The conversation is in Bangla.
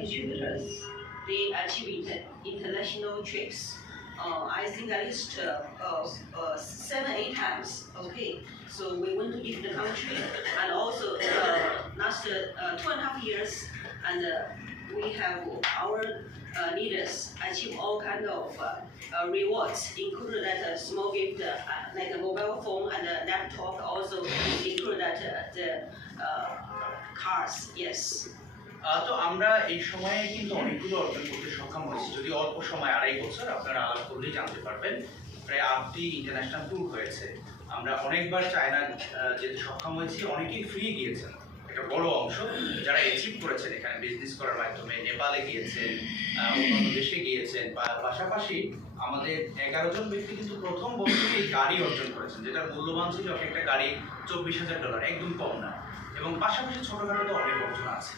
distributors, they achieve international trips. I think at least 7-8 times. Okay, so we went to different country, and also last 2.5 years, and we have our leaders achieve all kind of rewards, including that small gift like a mobile phone and a laptop. Also include that the cars. Yes. তো আমরা এই সময়ে কিন্তু অনেকগুলো অর্জন করতে সক্ষম হয়েছি, যদি অল্প সময় 2.5 বছর আপনারা আলাপ করলেই জানতে পারবেন। প্রায় 8টি ইন্টারন্যাশনাল ট্যুর হয়েছে, আমরা অনেকবার চায়না যেতে সক্ষম হয়েছি, অনেকেই ফ্রি গিয়েছেন। একটা বড় অংশ যারা অ্যাচিভ করেছেন এখানে বিজনেস করার মাধ্যমে নেপালে গিয়েছেন, অন্যান্য দেশে গিয়েছেন, পাশাপাশি আমাদের 11 জন ব্যক্তি কিন্তু প্রথম বছরেই গাড়ি অর্জন করেছেন, যেটার মূল্যমান ছিল একটা গাড়ি $24,000, একদম কম না। এবং পাশাপাশি ছোটখাটো তো অনেক অর্জন আছে।